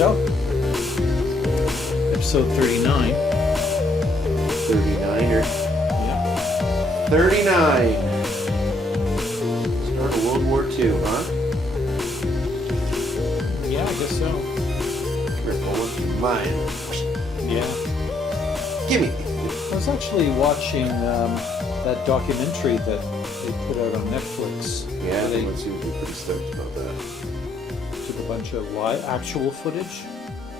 So, episode 39. 39er. Yeah. 39. Start of World War II, huh? Yeah, I guess so. Careful, mine. Yeah. Gimme. I was actually watching that documentary that they put out on Netflix. Yeah, They everyone seems to be pretty stoked about that. took a bunch of actual footage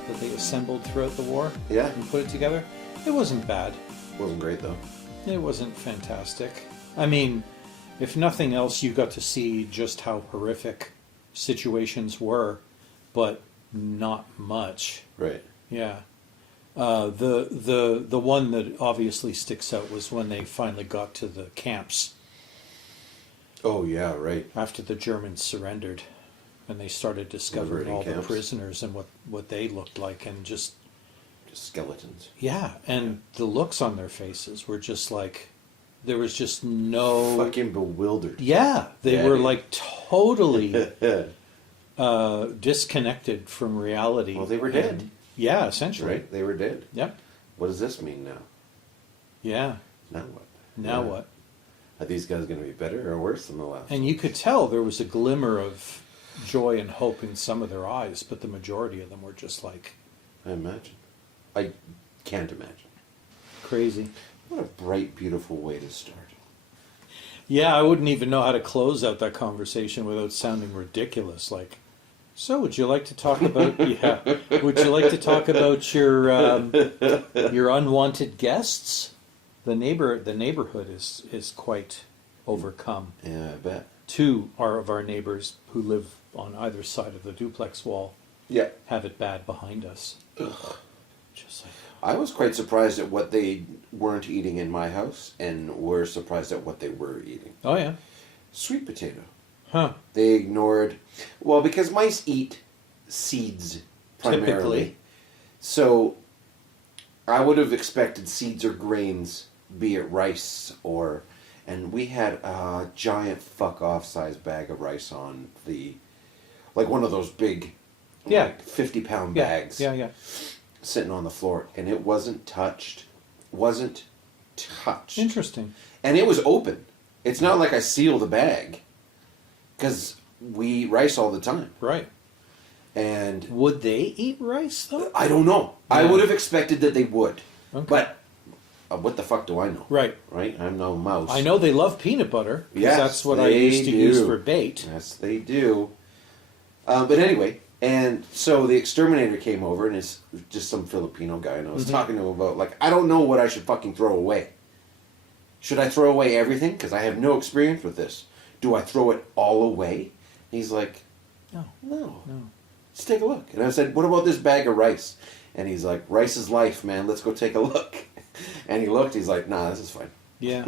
that they assembled throughout the war Yeah. and put it together. It wasn't bad. Wasn't great, though. It wasn't fantastic. I mean, if nothing else, you got to see just how horrific situations were, but not much. Right. Yeah. The one that obviously sticks out was when they finally got to the camps Oh, yeah, right. after the Germans surrendered, and they started discovering Liberating all the camps. prisoners and what they looked like, and just Just skeletons. yeah, and the looks on their faces were just like there was just no Fucking bewildered. yeah, they Yeah, were dude. like totally Well, disconnected from reality. they were dead. And- yeah, essentially. Right? They were dead. Yep. What does this mean now? Yeah. Now what? Now Yeah. what? Are these guys going to be better or worse than the last? And you could tell there was a glimmer of joy and hope in some of their eyes, but the majority of them were just like I imagine. I can't imagine. crazy. What a bright, beautiful way to start. Yeah, I wouldn't even know how to close out that conversation without sounding ridiculous. Like, so would you like to talk about? Yeah, would you like to talk about your unwanted guests? The neighborhood is quite overcome. Yeah, I bet. Two of our neighbors who live on either side of the duplex wall Yeah. have it bad behind us. Ugh. Just like, I was quite surprised at what they weren't eating in my house, and were surprised at what they were eating. oh yeah, Sweet potato. huh? They ignored, well, because mice eat seeds primarily. Typically. So I would have expected seeds or grains, be it rice or, and we had a giant fuck off size bag of rice on the, like one of those big, Yeah. like 50-pound Yeah, bags. yeah. Sitting on the floor, and it wasn't touched. Wasn't touched. Interesting. And it was open. It's not like I sealed the bag, because we eat rice all the time. Right. And Would they eat rice though? I don't know. I Yeah. would have expected that they would. Okay. But what the fuck do I know? Right. Right? I'm no mouse. I know they love peanut butter. 'Cause Yes, that's what I they used to do. use for bait. Yes, they do. But anyway, and so the exterminator came over, and it's just some Filipino guy, and I was talking to him about, like, I don't know what I should fucking throw away. Should I throw away everything? Because I have no experience with this. Do I throw it all away? He's like, No. no. No. Let's take a look. And I said, what about this bag of rice? And he's like, rice is life, man. Let's go take a look. And he looked. He's like, nah, this is fine. Yeah.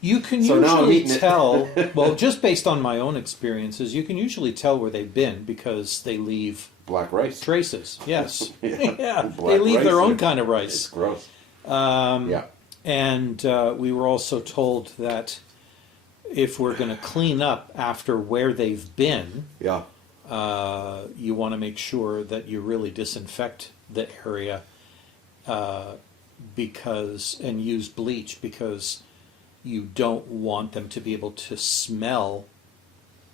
You can So now I'm usually eating it. tell, well, just based on my own experiences, you can usually tell where they've been because they leave Black rice. traces. Yes. Yeah. Yeah. They Black leave rice, their own yeah. kind of It's rice. gross. Yeah. Yeah. And we were also told that if we're going to clean up after where they've been, Yeah. you want to make sure that you really disinfect the area and use bleach, because you don't want them to be able to smell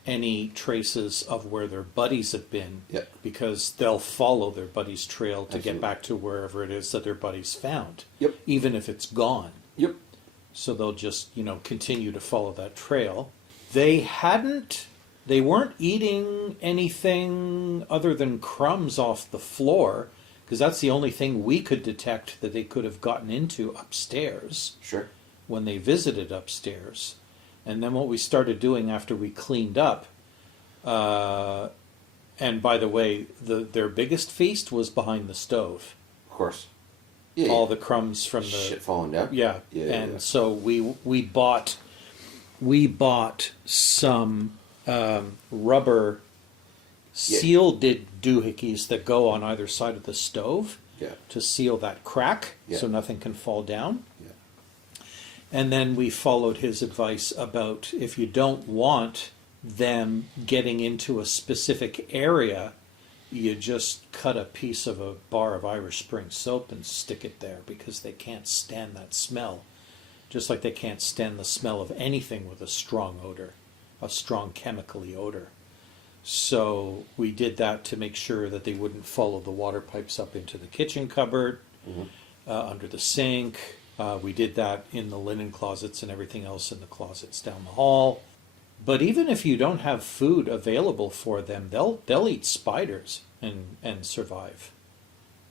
any traces of where their buddies have been, Yep. because they'll follow their buddy's trail to Absolutely. get back to wherever it is that their buddy's found, Yep. even if it's gone. Yep. So they'll just, continue to follow that trail. They weren't eating anything other than crumbs off the floor, because that's the only thing we could detect that they could have gotten into upstairs Sure. when they visited upstairs. And then what we started doing after we cleaned up, and by the way, their biggest feast was behind the stove. Of course. Yeah. All the crumbs from the shit falling down. yeah, Yeah, and yeah. so we bought some rubber sealed doohickeys that go on either side of the stove Yeah. to seal that crack Yeah. so nothing can fall down. Yeah. And then we followed his advice about if you don't want them getting into a specific area, you just cut a piece of a bar of Irish Spring soap and stick it there because they can't stand that smell. Just like they can't stand the smell of anything with a strong odor, a strong chemically odor. So we did that to make sure that they wouldn't follow the water pipes up into the kitchen cupboard, under the sink. We did that in the linen closets and everything else in the closets down the hall. But even if you don't have food available for them, they'll eat spiders and survive.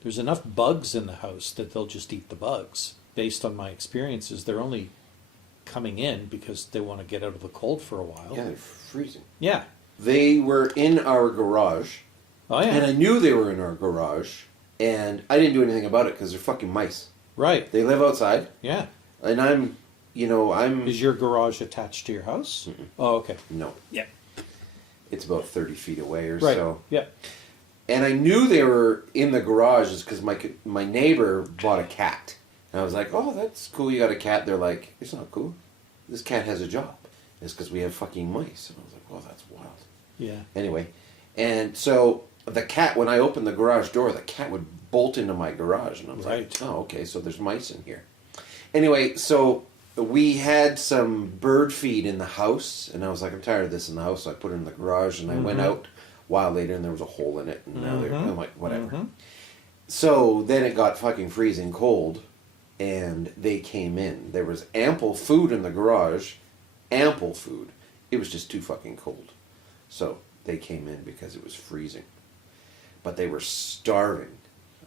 There's enough bugs in the house that they'll just eat the bugs. Based on my experiences, they're only coming in because they want to get out of the cold for a while. Yeah, they're freezing. Yeah. They were in our garage. Oh, yeah. And I knew they were in our garage. And I didn't do anything about it because they're fucking mice. Right. They live outside. Yeah. And I'm... Is your garage attached to your house? Mm-mm. Oh, okay. No. Yeah. It's about 30 feet away or Right. so. Yeah. And I knew they were in the garage just because my neighbor bought a cat. And I was like, oh, that's cool, you got a cat. They're like, it's not cool. This cat has a job. It's because we have fucking mice. And I was like, well, that's wild. Yeah. Anyway, and so the cat, when I opened the garage door, the cat would bolt into my garage. And I was like, oh, okay, so there's mice in here. Anyway, so... we had some bird feed in the house, and I was like, I'm tired of this in the house, so I put it in the garage, and I went out a while later, and there was a hole in it, and now I'm like, whatever. So then it got fucking freezing cold, and they came in. There was ample food in the garage, ample food. It was just too fucking cold. So they came in because it was freezing. But they were starving,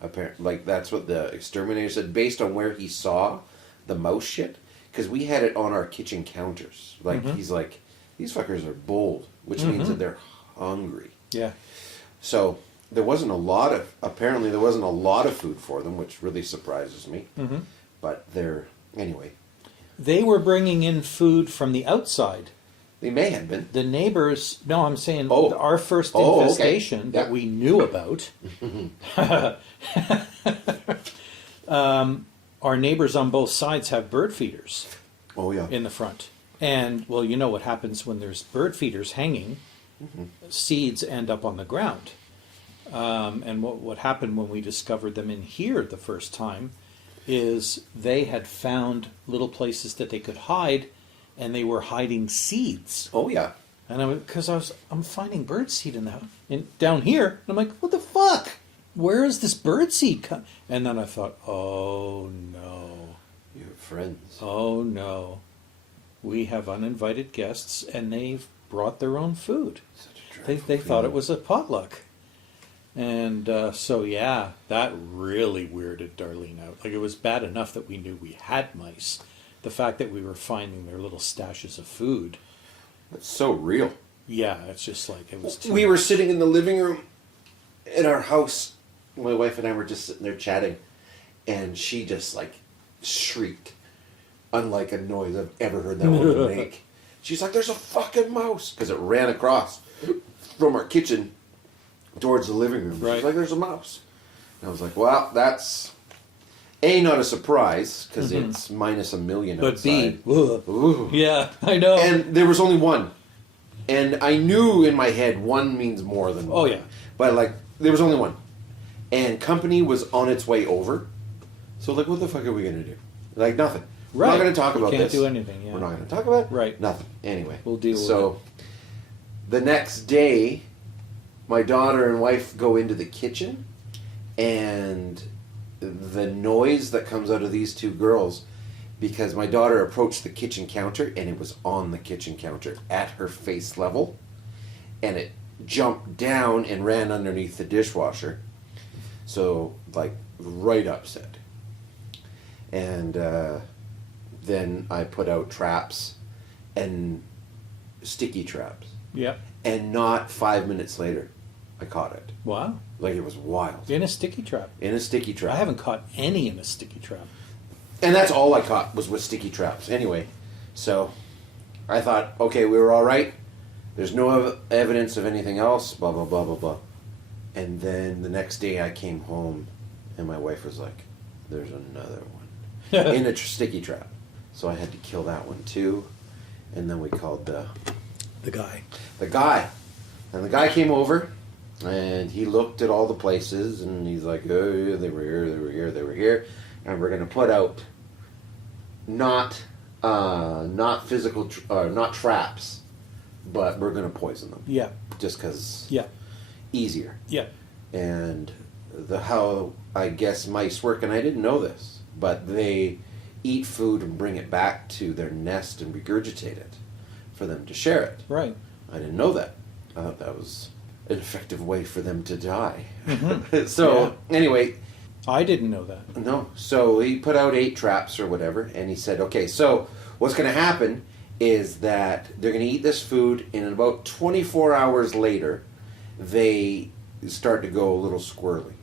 apparently. Like, that's what the exterminator said, based on where he saw the mouse shit. Because we had it on our kitchen counters. Like, he's like, these fuckers are bold, which means that they're hungry. Yeah. So there wasn't a lot of food for them, which really surprises me. But anyway. They were bringing in food from the outside. They may have been. The neighbors, no, I'm saying our first infestation that we knew about, our neighbors on both sides have bird feeders. Oh, yeah. In the front. And, well, you know what happens when there's bird feeders hanging, seeds end up on the ground. And what happened when we discovered them in here the first time is they had found little places that they could hide, and they were hiding seeds. Oh, yeah. And I'm finding bird seed down here, and I'm like, what the fuck? Where is this bird seed come? And then I thought, oh no. You have friends. Oh no. We have uninvited guests, and they've brought their own food. They thought it was a potluck. And so, yeah, that really weirded Darlene out. Like, it was bad enough that we knew we had mice. The fact that we were finding their little stashes of food. That's so real. Yeah, it's just like, it was too We were sitting in the living room in our house. My wife and I were just sitting there chatting, and she just, like, shrieked, unlike a noise I've ever heard that woman make. She's like, there's a fucking mouse! Because it ran across from our kitchen towards the living room. Right. She's like, there's a mouse. And I was like, well, that's, A, not a surprise, because it's minus a million but outside. B, ooh. Yeah, I know. And there was only one. And I knew in my head one means more than one. Oh, yeah. But, like, there was only one. And company was on its way over. So, like, what the fuck are we going to do? Like, nothing. We're not going to talk about this. Can't do anything, yeah. We're not going to talk about it. Right. Nothing. Anyway. We'll deal with it. So, the next day, my daughter and wife go into the kitchen, and the noise that comes out of these two girls, because my daughter approached the kitchen counter, and it was on the kitchen counter at her face level, and it jumped down and ran underneath the dishwasher. So, like, right upset. And then I put out traps and sticky traps. Yeah. And not 5 minutes later, I caught it. Wow. Like, it was wild. In a sticky trap. In a sticky trap. I haven't caught any in a sticky trap. And that's all I caught was with sticky traps. Anyway, so I thought, okay, we were all right. There's no evidence of anything else, blah, blah, blah, blah, blah. And then the next day I came home, and my wife was like, there's another one in a sticky trap. So I had to kill that one too. And then we called the guy. The guy. And the guy came over, And he looked at all the places, and he's like, oh, yeah, they were here, they were here, they were here. And we're going to put out not physical, not traps, but we're going to poison them. Yeah. Just because Yeah. easier. Yeah. And how I guess mice work, and I didn't know this, but they eat food and bring it back to their nest and regurgitate it for them to share it. Right. I didn't know that. I thought that was an effective way for them to die. Mm-hmm. So, anyway. I didn't know that. No. So he put out 8 traps or whatever, and he said, okay, so what's going to happen is that they're going to eat this food, and about 24 hours later, they start to go a little squirrely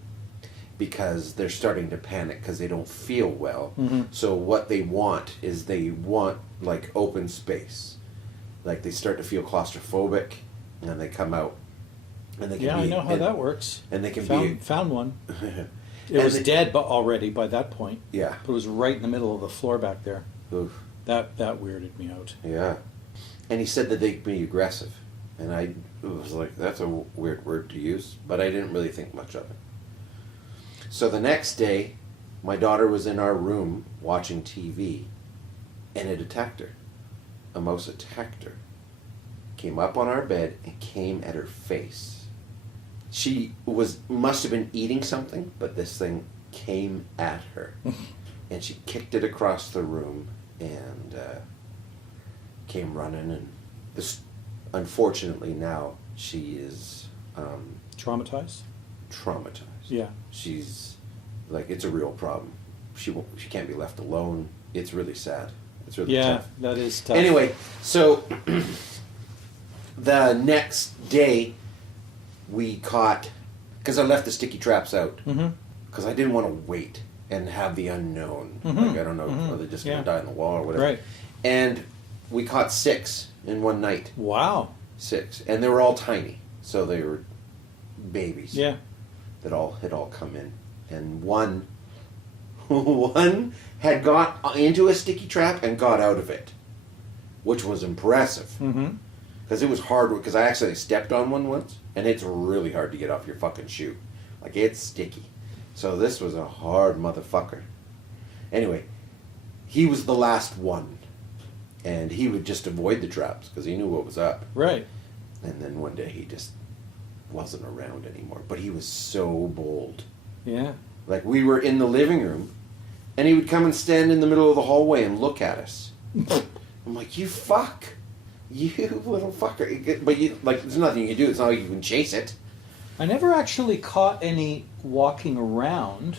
because they're starting to panic because they don't feel well. Mm-hmm. So what they want is like open space. Like they start to feel claustrophobic, and they come out. And they can I know how that works. And they can found one. It was dead already by that point. Yeah. It was right in the middle of the floor back there. Oof. That weirded me out. Yeah. And he said that they could be aggressive. And I was like, that's a weird word to use, but I didn't really think much of it. So the next day, my daughter was in our room watching TV, and it attacked her. A mouse attacked her. Came up on our bed and came at her face. She must have been eating something, but this thing came at her. And she kicked it across the room and came running. And unfortunately now she is Traumatized? traumatized. Yeah. She's like, it's a real problem. She can't be left alone. It's really sad. It's really tough. That is tough. Anyway, so the next day we caught, because I left the sticky traps out, because I didn't want to wait and have the unknown. Like, I don't know, are they just going to die in the wall or whatever? Right. And we caught 6 in one night. Wow. 6. And they were all tiny. So they were babies. Yeah. That had all come in. And one had got into a sticky trap and got out of it, which was impressive. Mm-hmm. Because it was hard, because I actually stepped on one once, and it's really hard to get off your fucking shoe. Like, it's sticky. So this was a hard motherfucker. Anyway, he was the last one. And he would just avoid the traps, because he knew what was up. Right. And then one day he just wasn't around anymore. But he was so bold. Yeah. Like, we were in the living room, and he would come and stand in the middle of the hallway and look at us. I'm like, you fuck. You little fucker. But there's nothing you can do. It's not like you can chase it. I never actually caught any walking around.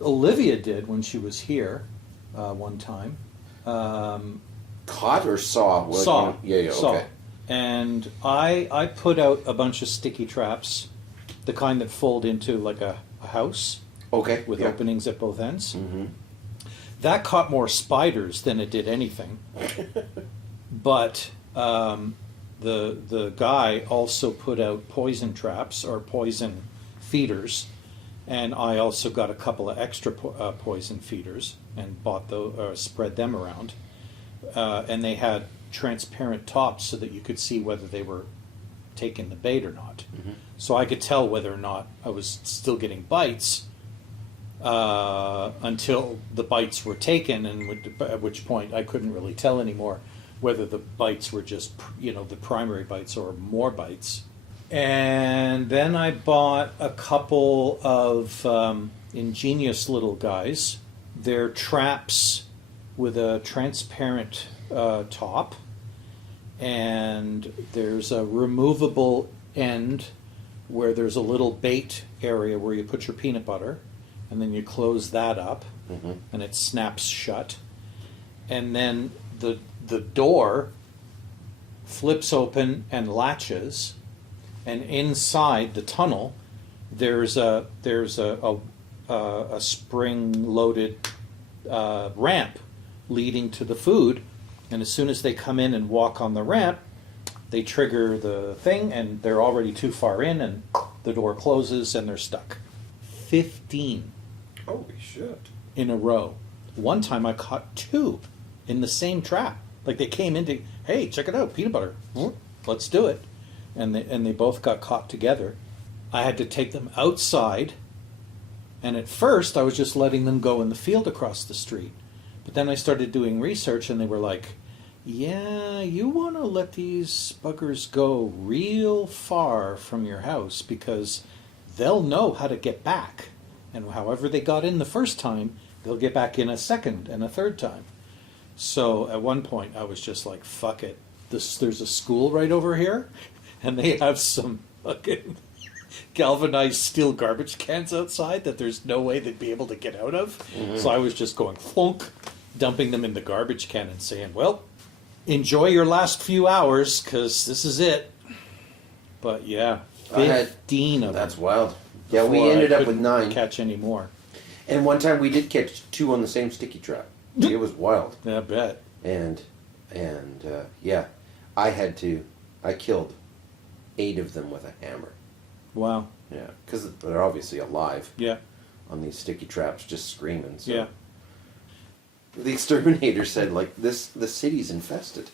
Olivia did when she was here one time. Caught or saw? Saw. Yeah, saw. okay. And I put out a bunch of sticky traps, the kind that fold into like a house. Okay. With openings at both ends. Mm-hmm. That caught more spiders than it did anything. But the guy also put out poison traps or poison feeders, and I also got a couple of extra poison feeders and bought those, spread them around. And they had transparent tops so that you could see whether they were taking the bait or not. Mm-hmm. So I could tell whether or not I was still getting bites until the bites were taken, and at which point I couldn't really tell anymore whether the bites were just, the primary bites or more bites. And then I bought a couple of ingenious little guys. They're traps with a transparent top, and there's a removable end where there's a little bait area where you put your peanut butter, and then you close that up, and it snaps shut. And then the door flips open and latches, and inside the tunnel there's a spring-loaded ramp leading to the food, and as soon as they come in and walk on the ramp, they trigger the thing, and they're already too far in, and the door closes, and they're stuck. 15 Holy shit. in a row. One time I caught 2 in the same trap. Like, they came into, hey, check it out, peanut butter. Let's do it. And they both got caught together. I had to take them outside. And at first, I was just letting them go in the field across the street. But then I started doing research, and they were like, yeah, you want to let these buggers go real far from your house because they'll know how to get back. And however they got in the first time, they'll get back in a second and a third time. So at one point, I was just like, fuck it. There's a school right over here, and they have some fucking galvanized steel garbage cans outside that there's no way they'd be able to get out of. Mm-hmm. So I was just going flunk, dumping them in the garbage can and saying, well, enjoy your last few hours because this is it. But yeah, 15 of them. That's wild. Yeah, we ended up with 9. Catch any more. And one time we did catch 2 on the same sticky trap. It was wild. I bet. And yeah, I killed 8 of them with a hammer. Wow. Yeah, because they're obviously alive. Yeah. On these sticky traps, just screaming. So. Yeah. The exterminator said, like, the city's infested.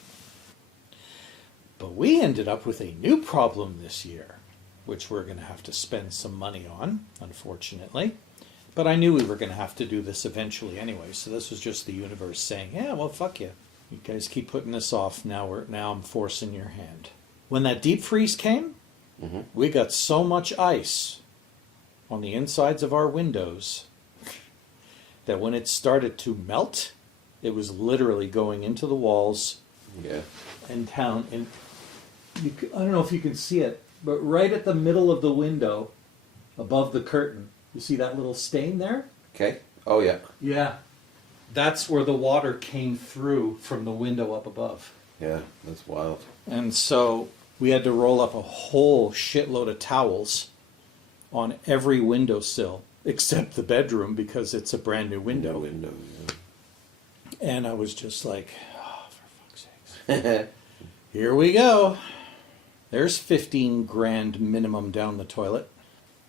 But we ended up with a new problem this year, which we're going to have to spend some money on, unfortunately. But I knew we were going to have to do this eventually anyway, so this was just the universe saying, yeah, well, fuck you. You guys keep putting this off, now I'm forcing your hand. When that deep freeze came, we got so much ice on the insides of our windows that when it started to melt, it was literally going into the walls and down. And I don't know if you can see it, but right at the middle of the window, above the curtain, you see that little stain there? Okay. Oh, yeah. Yeah. That's where the water came through from the window up above. Yeah, that's wild. And so we had to roll up a whole shitload of towels on every windowsill except the bedroom because it's a brand new window. Yeah. And I was just like, oh, for fuck's sakes. Here we go. There's 15 grand minimum down the toilet.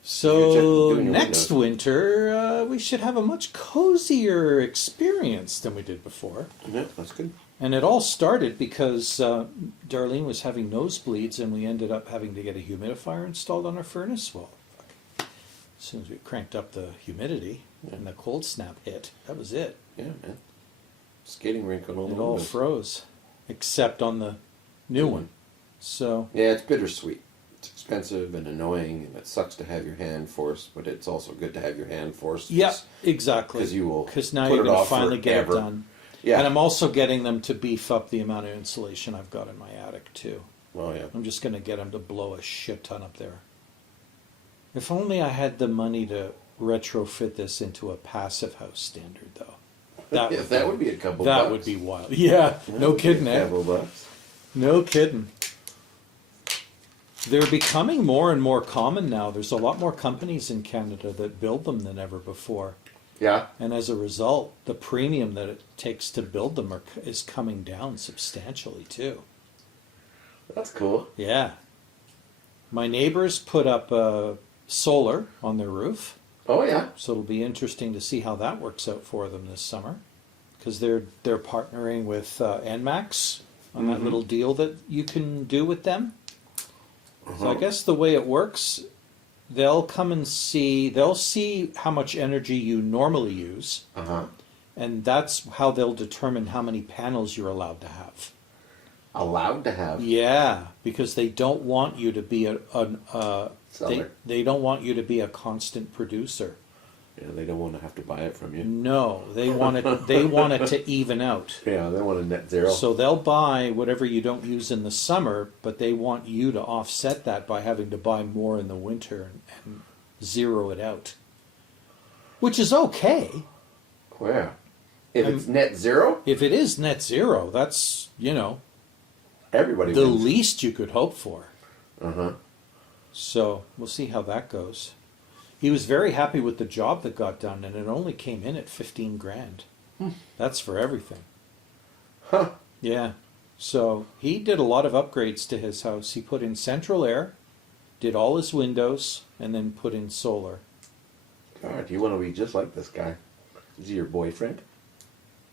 So next winter, we should have a much cozier experience than we did before. Yeah, that's good. And it all started because Darlene was having nosebleeds and we ended up having to get a humidifier installed on our furnace. Well, as soon as we cranked up the humidity and the cold snap hit, that was it. Yeah, man. Skating rink on all the It all froze, except on the new one. So yeah, it's bittersweet. It's expensive and annoying, and it sucks to have your hand forced, but it's also good to have your hand forced. Yeah, exactly. Because now you're going to finally get it done. Yeah. And I'm also getting them to beef up the amount of insulation I've got in my attic, too. Oh, yeah. I'm just going to get them to blow a shit ton up there. If only I had the money to retrofit this into a passive house standard, though. That would be a couple bucks. That would be wild. Yeah, no kidding, eh? Couple bucks. No kidding. They're becoming more and more common now. There's a lot more companies in Canada that build them than ever before. Yeah. And as a result, the premium that it takes to build them is coming down substantially, too. That's cool. Yeah. My neighbors put up solar on their roof. Oh, yeah. So it'll be interesting to see how that works out for them this summer. Because they're partnering with NMAX on that little deal that you can do with them. So I guess the way it works, they'll come and they'll see how much energy you normally use, and that's how they'll determine how many panels you're allowed to have. Allowed to have? Yeah, because they don't want you to be they don't want you to be a constant producer. Yeah, they don't want to have to buy it from you. No, they want it. They want it to even out. Yeah, they want a net zero. So they'll buy whatever you don't use in the summer, but they want you to offset that by having to buy more in the winter and zero it out, which is okay. Yeah. If it's net zero? If it is net zero, that's everybody the wins. least you could hope for. So we'll see how that goes. He was very happy with the job that got done, and it only came in at 15 grand. That's for everything. Huh. Yeah. So he did a lot of upgrades to his house. He put in central air, did all his windows, and then put in solar. God, you want to be just like this guy. Is he your boyfriend?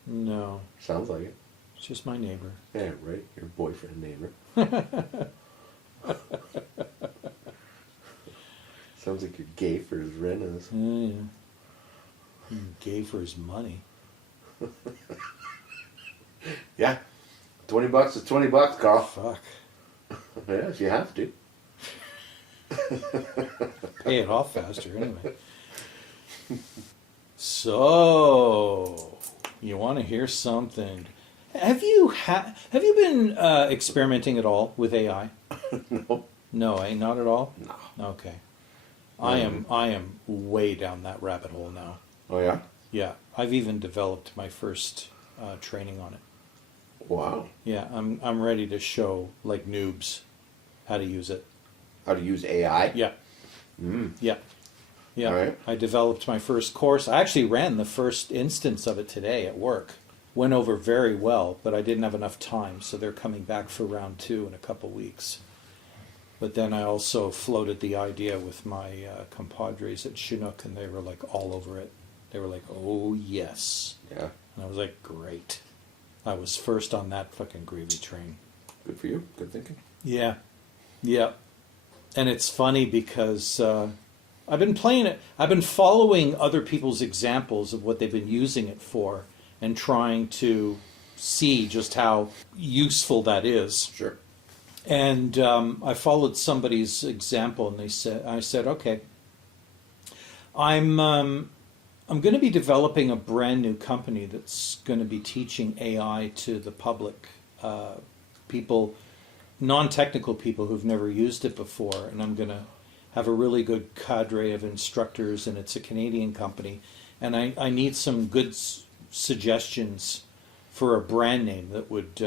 No. Sounds like it. It's just my neighbor. Yeah, right. Your boyfriend neighbor. Sounds like you're gay for his rentals. Yeah. Gay for his money. Yeah. $20 is $20, Carl. Fuck. Yeah, if you have to. Pay it off faster anyway. So, you want to hear something? Have you been experimenting at all with AI? No. No, not at all. No. Okay. I am way down that rabbit hole now. Oh, yeah? Yeah, I've even developed my first training on it. Wow. Yeah, I'm ready to show like noobs how to use it. How to use AI? Yeah. Yeah. Yeah. All right. I developed my first course. I actually ran the first instance of it today at work. Went over very well, but I didn't have enough time, so they're coming back for round 2 in a couple weeks. But then I also floated the idea with my compadres at Chinook, and they were like all over it. They were like, "Oh yes," Yeah. and I was like, "Great." I was first on that fucking gravy train. Good for you. Good thinking. Yeah, yeah, and it's funny because I've been playing it. I've been following other people's examples of what they've been using it for, and trying to see just how useful that is. Sure. And I followed somebody's example, and I said, okay, I'm going to be developing a brand new company that's going to be teaching AI to the public, people, non-technical people who've never used it before, and I'm going to have a really good cadre of instructors, and it's a Canadian company, and I need some good suggestions for a brand name that would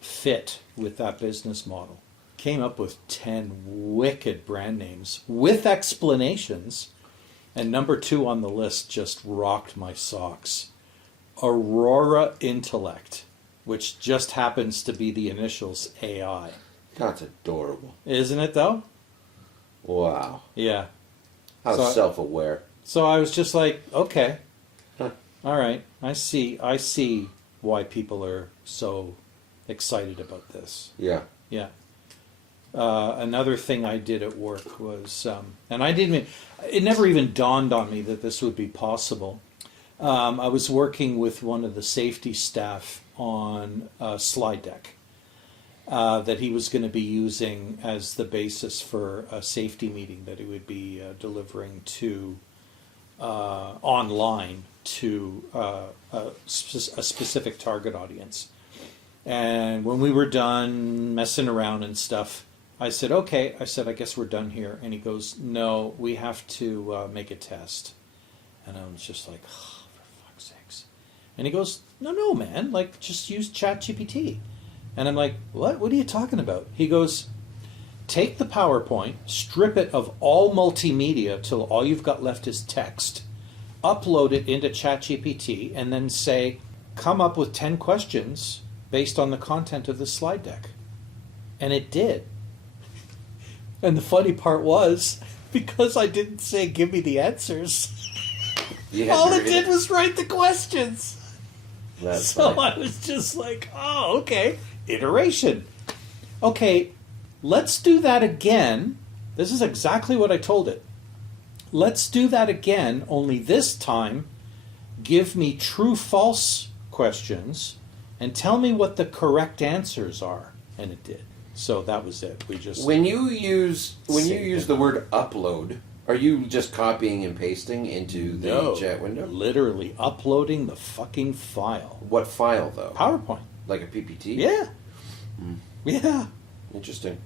fit with that business model. Came up with 10 wicked brand names with explanations, and number 2 on the list just rocked my socks. Aurora Intellect, which just happens to be the initials AI. That's adorable. Isn't it though? Wow. Yeah. How So- self-aware. So I was just like, okay, Huh. all right, I see why people are so excited about this. Yeah. Yeah. Another thing I did at work was, and it never even dawned on me that this would be possible. I was working with one of the safety staff on a slide deck that he was going to be using as the basis for a safety meeting that he would be delivering to online to a specific target audience. And when we were done messing around and stuff, I said, okay, I guess we're done here. And he goes, no, we have to make a test. And I was just like, oh, for fuck's sakes. And he goes, no, man, like, just use ChatGPT. And I'm like, what? What are you talking about? He goes, take the PowerPoint, strip it of all multimedia till all you've got left is text, upload it into ChatGPT, and then say, come up with 10 questions based on the content of the slide deck. And it did. And the funny part was, because I didn't say, give me the answers, all it did was write the questions. That's So funny. I was just like, oh, okay, iteration. Okay, let's do that again. This is exactly what I told it. Let's do that again, only this time, give me true-false questions and tell me what the correct answers are. And it did. So that was it. We just... When you use Same the word upload, are you just copying and pasting into the No, chat window? literally uploading the fucking file. What file though? PowerPoint. Like a PPT? Yeah. Hmm. Yeah. Interesting.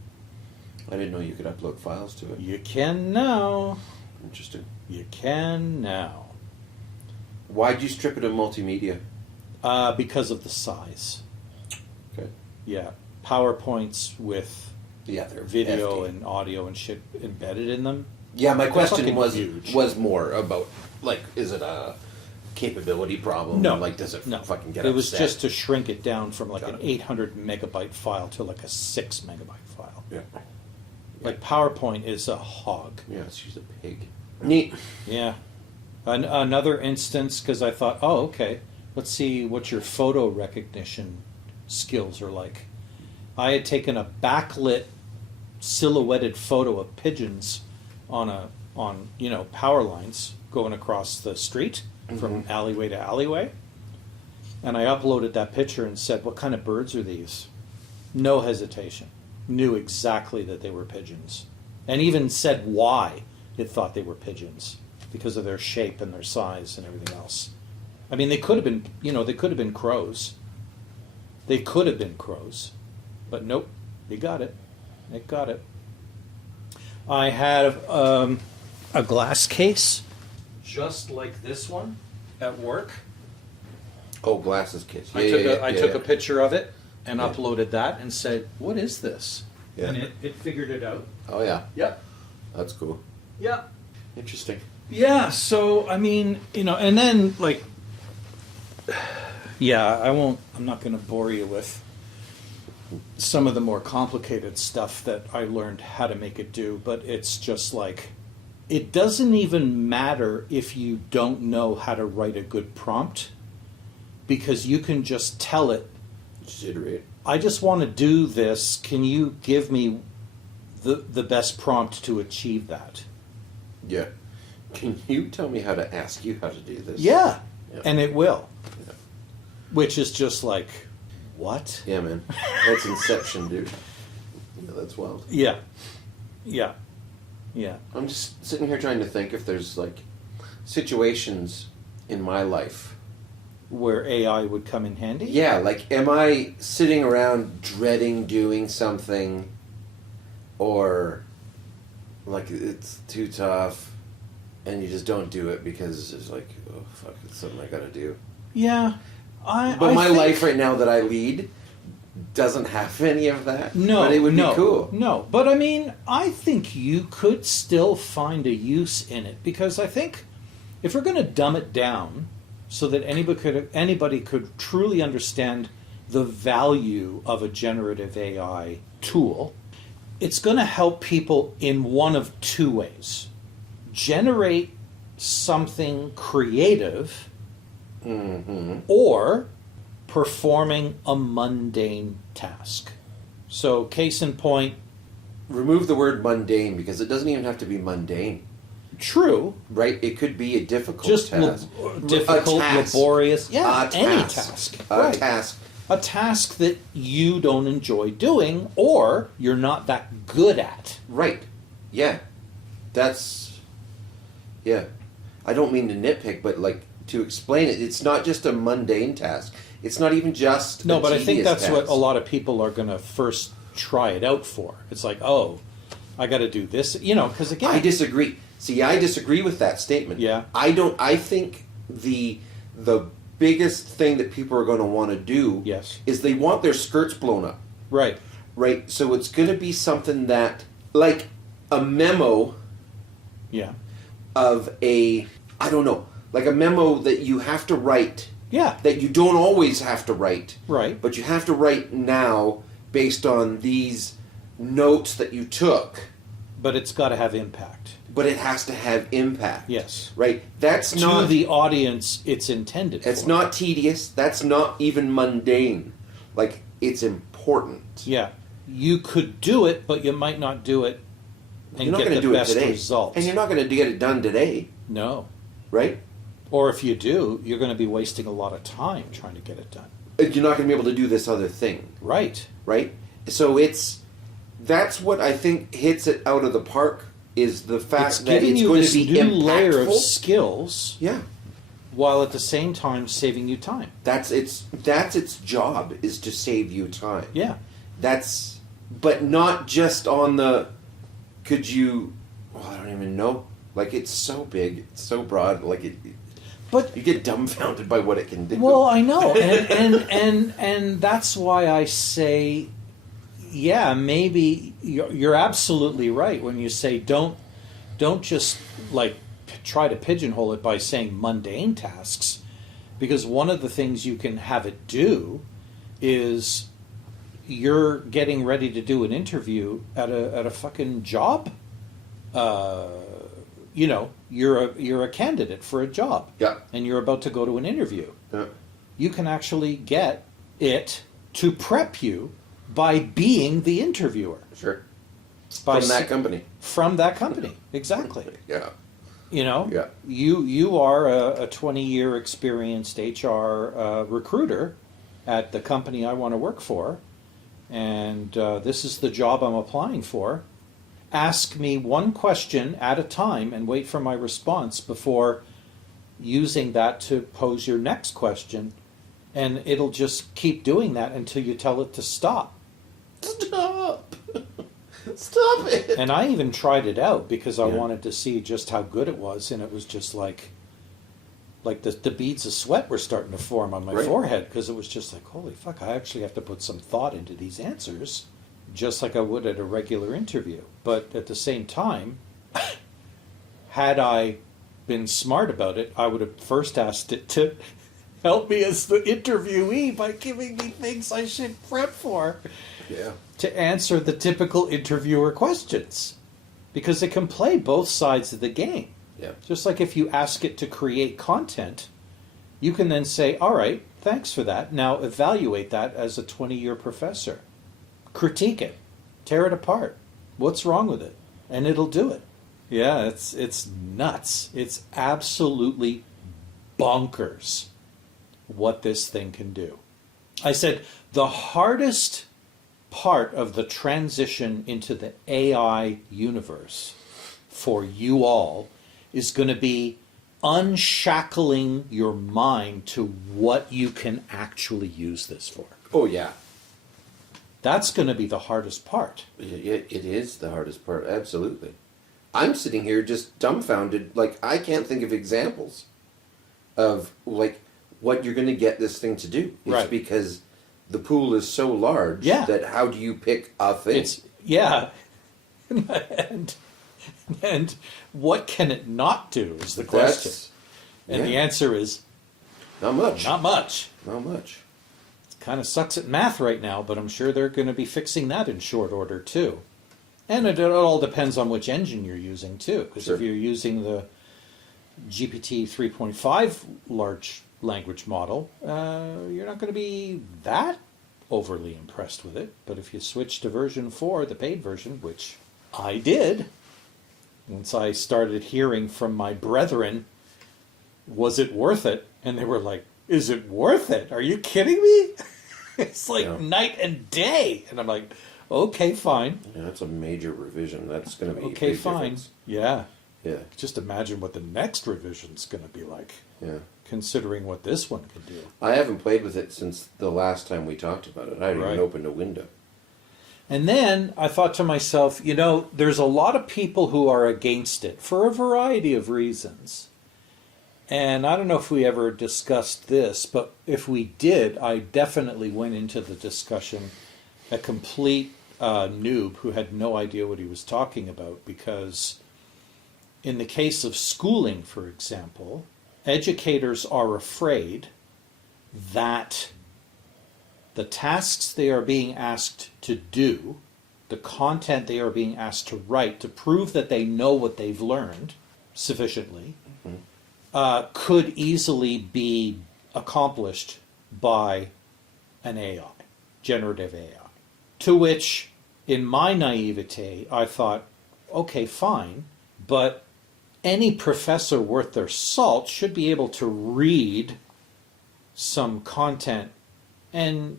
I didn't know you could upload files to it. You can now. Interesting. You can now. Why'd you strip it of multimedia? Because of the size. Okay. Yeah. PowerPoints with Yeah, they're video hefty. and audio and shit embedded in them. Yeah, my question fucking was huge. more about like, is it a capability problem? No. Like, does it No. fucking get It was upset? just to shrink it down from like Got an it. 800 megabyte file to like a 6 megabyte file. Yeah. Like PowerPoint is a hog. Yeah, she's a pig. Neat. Yeah. Another instance, because I thought, oh, okay, let's see what your photo recognition skills are like. I had taken a backlit silhouetted photo of pigeons on a on power lines going across the street from alleyway to alleyway. And I uploaded that picture and said, "What kind of birds are these?" No hesitation. Knew exactly that they were pigeons. And even said why it thought they were pigeons. Because of their shape and their size and everything else. I mean, they could have been, they could have been crows. They could have been crows. But nope, they got it. It got it. I have a glass case, just like this one, at work. Oh, glasses case. I took a picture of it and uploaded that and said, "What is this?" Yeah. And it figured it out. Oh, yeah. Yep. That's cool. Yep. Interesting. Yeah, so, I mean, and then, like, I'm not going to bore you with some of the more complicated stuff that I learned how to make it do, but it's just like, it doesn't even matter if you don't know how to write a good prompt, because you can just tell it, Just iterate. "I just want to do this. Can you give me the best prompt to achieve that?" Yeah. Can you tell me how to ask you how to do this? Yeah. Yeah. And it will. Yeah. Which is just like, what? Yeah, man. That's Inception, dude. Yeah, that's wild. Yeah. Yeah. Yeah. I'm just sitting here trying to think if there's, like, situations in my life. Where AI would come in handy? Yeah, like, am I sitting around dreading doing something, or, like, it's too tough, and you just don't do it because it's like, oh, fuck, it's something I gotta do. Yeah. But my life right now that I lead doesn't have any of that. No. But it would be cool. No. But I mean, I think you could still find a use in it, because I think if we're going to dumb it down so that anybody could truly understand the value of a generative AI tool, it's going to help people in one of two ways. Generate something creative, or performing a mundane task. So, case in point, Remove the word mundane, because it doesn't even have to be mundane, true, right? It could be a difficult just task. difficult, A task. laborious, A any task. task. A Right. task. A task that you don't enjoy doing, or you're not that good at. Right. Yeah. That's... Yeah. I don't mean to nitpick, but, like, to explain it, it's not just a mundane task. It's not even just No, a but I think tedious that's task. what a lot of people are going to first try it out for. It's like, oh, I got to do this, because again, I disagree. See, I disagree with that statement. Yeah. I think the biggest thing that people are going to want to do Yes. is they want their skirts blown up. right, Right? So it's going to be something that, like a memo yeah, of I don't know, like a memo that you have to write, yeah, that you don't always have to write, right, but you have to write now based on these notes that you took, but it's got to have impact. but it has to have impact. Yes. Right? That's To not... the audience it's intended It's for. not tedious. That's not even mundane. Like, it's important. Yeah. You could do it, but you might not do it and You're not get going the to do it best today. results. And you're not going to get it done today, No. right? Or if you do, you're going to be wasting a lot of time trying to get it done. You're not going to be able to do this other thing, Right. right? So that's what I think hits it out of the park, is the fact It's that giving it's you going this to be new impactful. layer of skills Yeah. while at the same time saving you time. That's its job, is to save you time. Yeah. But not just on the, could you, I don't even know. Like, it's so big, it's so broad, like But you get dumbfounded by what it can do. well, I know, and that's why I say, yeah, maybe you're absolutely right when you say don't just like try to pigeonhole it by saying mundane tasks, because one of the things you can have it do is you're getting ready to do an interview at a fucking job. You're a candidate for a job. Yeah. And you're about to go to an interview. Yeah. You can actually get it to prep you by being the interviewer. Sure. By From that s- company. from that company. Exactly. Yeah. You know, Yeah. you are a 20-year experienced HR recruiter at the company I want to work for, and this is the job I'm applying for. Ask me one question at a time and wait for my response before using that to pose your next question, and it'll just keep doing that until you tell it to stop. Stop. Stop it. And I even tried it out because I Yeah. wanted to see just how good it was, and it was just like the beads of sweat were starting to form on my Right. forehead, because it was just like, holy fuck, I actually have to put some thought into these answers, just like I would at a regular interview. But at the same time, had I been smart about it, I would have first asked it to help me as the interviewee by giving me things I should prep for Yeah. to answer the typical interviewer questions, because it can play both sides of the game. Yeah. Just like if you ask it to create content, you can then say, all right, thanks for that. Now evaluate that as a 20-year professor. Critique it. Tear it apart. What's wrong with it? And it'll do it. Yeah, it's nuts. It's absolutely bonkers what this thing can do. I said the hardest part of the transition into the AI universe for you all is going to be unshackling your mind to what you can actually use this for. Oh, yeah. That's going to be the hardest part. It is the hardest part, absolutely. I'm sitting here just dumbfounded. Like, I can't think of examples of, like, what you're going to get this thing to do. It's Right. because the pool is so large Yeah. that how do you pick a thing? Yeah. and what can it not do is the question. And the answer is Not much. not much. Not much. It kind of sucks at math right now, but I'm sure they're going to be fixing that in short order too. And it all depends on which engine you're using too, because Sure. if you're using the GPT 3.5 large language model, you're not going to be that overly impressed with it. But if you switch to version 4, the paid version, which I did, once I started hearing from my brethren, was it worth it? And they were like, is it worth it? Are you kidding me? It's like Yeah. night and day. And I'm like, okay, fine. Yeah, that's a major revision. That's going to be a Okay, big fine. difference. Yeah. Yeah, Just imagine what the next revision's going to be like, yeah. considering what this one can do. I haven't played with it since the last time we talked about it. I haven't Right. even opened a window. And then I thought to myself, there's a lot of people who are against it for a variety of reasons. And I don't know if we ever discussed this, but if we did, I definitely went into the discussion a complete noob who had no idea what he was talking about, because in the case of schooling, for example, educators are afraid that the tasks they are being asked to do, the content they are being asked to write to prove that they know what they've learned sufficiently, could easily be accomplished by an AI, generative AI. To which, in my naivete, I thought, okay, fine, but any professor worth their salt should be able to read some content and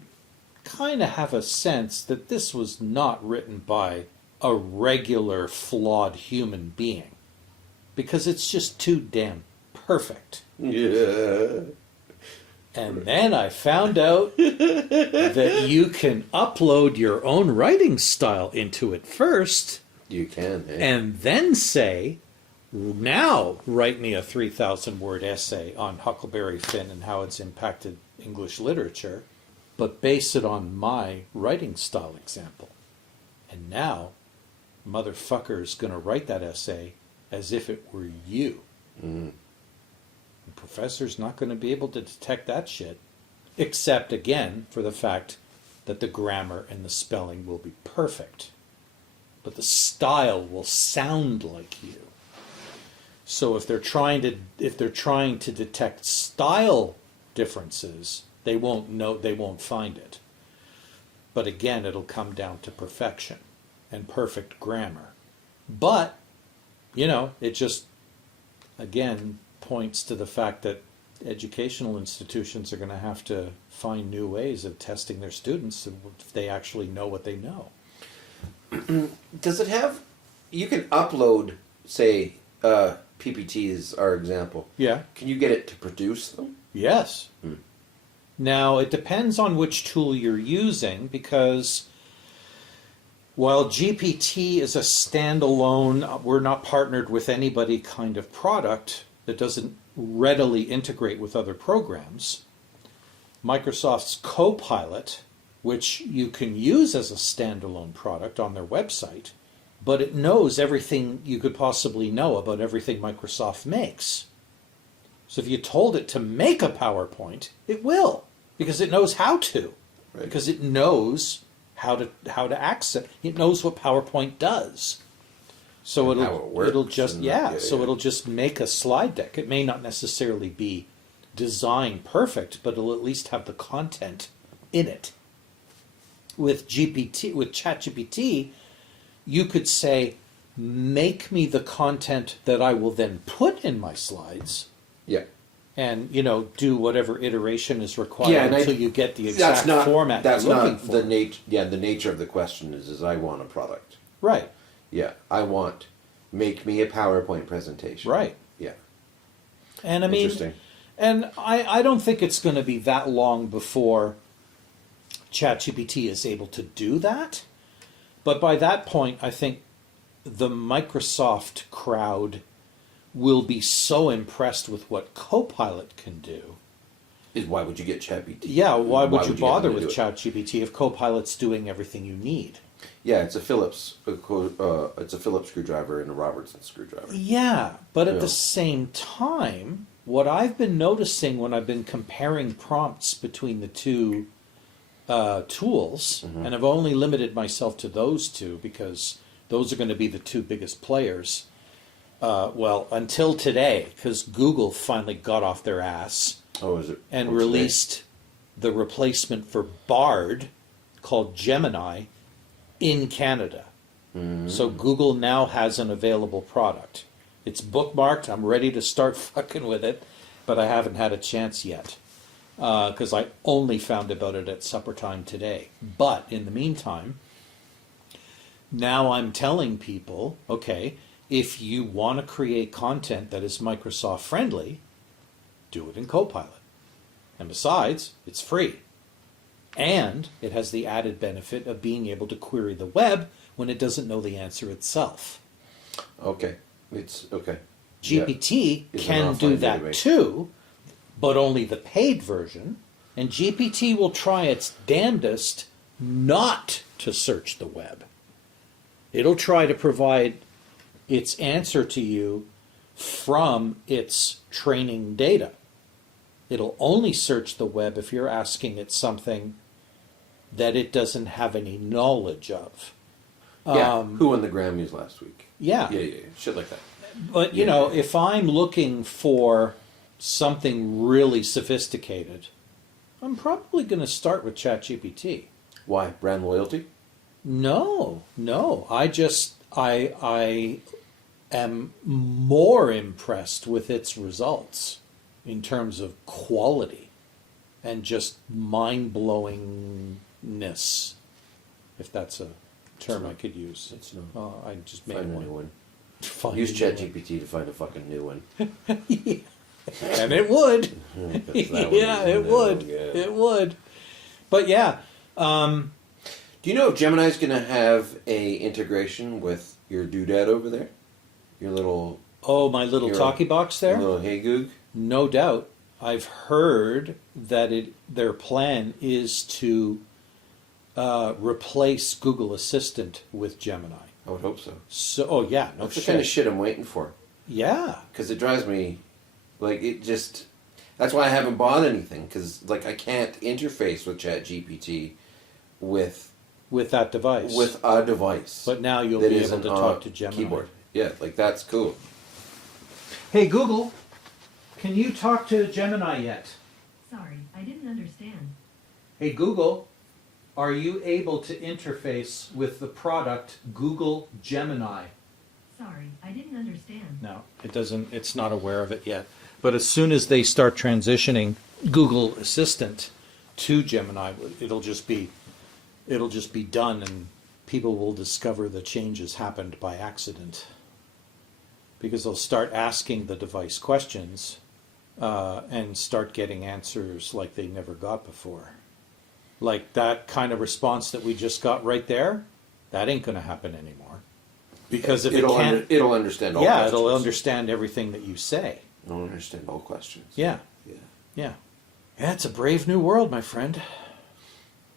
kind of have a sense that this was not written by a regular flawed human being, because it's just too damn perfect. Yeah. And then I found out that you can upload your own writing style into it first, You can, eh? and then say, now write me a 3,000 word essay on Huckleberry Finn and how it's impacted English literature, but base it on my writing style example. And now, motherfucker is going to write that essay as if it were you. Mm. The professor's not going to be able to detect that shit, except, again, for the fact that the grammar and the spelling will be perfect. But the style will sound like you. So if they're trying to detect style differences, they won't find it. But again, it'll come down to perfection and perfect grammar. But, it just, again, points to the fact that educational institutions are going to have to find new ways of testing their students if they actually know what they know. Does it have? You can upload, say, PPTs, our example. Yeah. Can you get it to produce them? Yes. Now, it depends on which tool you're using, because while GPT is a standalone, we're not partnered with anybody kind of product that doesn't readily integrate with other programs, Microsoft's Copilot, which you can use as a standalone product on their website, but it knows everything you could possibly know about everything Microsoft makes. So if you told it to make a PowerPoint, it will, because it knows how to, Right. because it knows how to access. It knows what PowerPoint does. So And how it works it'll just and so it'll just make a slide deck. It may not necessarily be designed perfect, but it'll at least have the content in it. With ChatGPT, you could say, make me the content that I will then put in my slides, Yeah. and do whatever iteration is required until you get the That's exact not format That's you're looking not for. the nature. Yeah, the nature of the question is I want a product. Right, Yeah, I want. Make me a PowerPoint presentation. right. Yeah. And I mean, Interesting. and I don't think it's going to be that long before ChatGPT is able to do that. But by that point, I think the Microsoft crowd will be so impressed with what Copilot can do. Why would you get ChatGPT? Yeah, why would you get bother them to with do it? ChatGPT if Copilot's doing everything you need? Yeah, it's a Phillips. It's a Phillips screwdriver and a Robertson screwdriver. Yeah, but at Yeah. the same time, what I've been noticing when I've been comparing prompts between the two tools, and I've only limited myself to those two because those are going to be the two biggest players. Well, until today, because Google finally got off their ass Oh, is it? and what's released the replacement for Bard called Gemini in Canada. So Google now has an available product. It's bookmarked. I'm ready to start fucking with it, but I haven't had a chance yet because I only found about it at supper time today. But in the meantime, now I'm telling people, okay, if you want to create content that is Microsoft friendly, do it in Copilot. And besides, it's free. And it has the added benefit of being able to query the web when it doesn't know the answer itself. Okay, it's okay. GPT Is an can do offline that database. too, but only the paid version. And GPT will try its damnedest not to search the web. It'll try to provide its answer to you from its training data. It'll only search the web if you're asking it something that it doesn't have any knowledge of. Yeah. Who won the Grammys last week? Yeah. Yeah. Shit like that. But, you know, if I'm looking for something really sophisticated, I'm probably going to start with ChatGPT. Why? Brand loyalty? No. I am more impressed with its results in terms of quality and just mind-blowingness, if that's a term I could use. It's no. I just made Find a one. new one. Find Use a new one. ChatGPT to find a fucking new one. And it would. Because that one Yeah, is it no would. good. It would. But yeah, Do you know if Gemini's going to have a integration with your doodad over there? Your little, oh, my little Your- talkie box there? your little hey goog? No doubt. I've heard that their plan is to replace Google Assistant with Gemini. I would hope so. So, oh yeah, no That's the shit. kind of shit I'm waiting for. Yeah, Because it drives me, like, it just... That's why I haven't bought anything, because, like, I can't interface with ChatGPT with with that device. a device. But now you'll that be able isn't to on talk to Gemini. Keyboard. Yeah, like, that's cool. Hey Google, can you talk to Gemini yet? Sorry, I didn't understand. Hey Google, are you able to interface with the product Google Gemini? Sorry, I didn't understand. No, it doesn't. It's not aware of it yet. But as soon as they start transitioning Google Assistant to Gemini, it'll just be done, and people will discover the changes happened by accident, because they'll start asking the device questions and start getting answers like they never got before. Like that kind of response that we just got right there, that ain't going to happen anymore. Because if it'll it can't, it'll understand all yeah, questions. it'll understand everything that you say. It'll understand all questions. Yeah, Yeah. yeah. Yeah, it's a brave new world, my friend.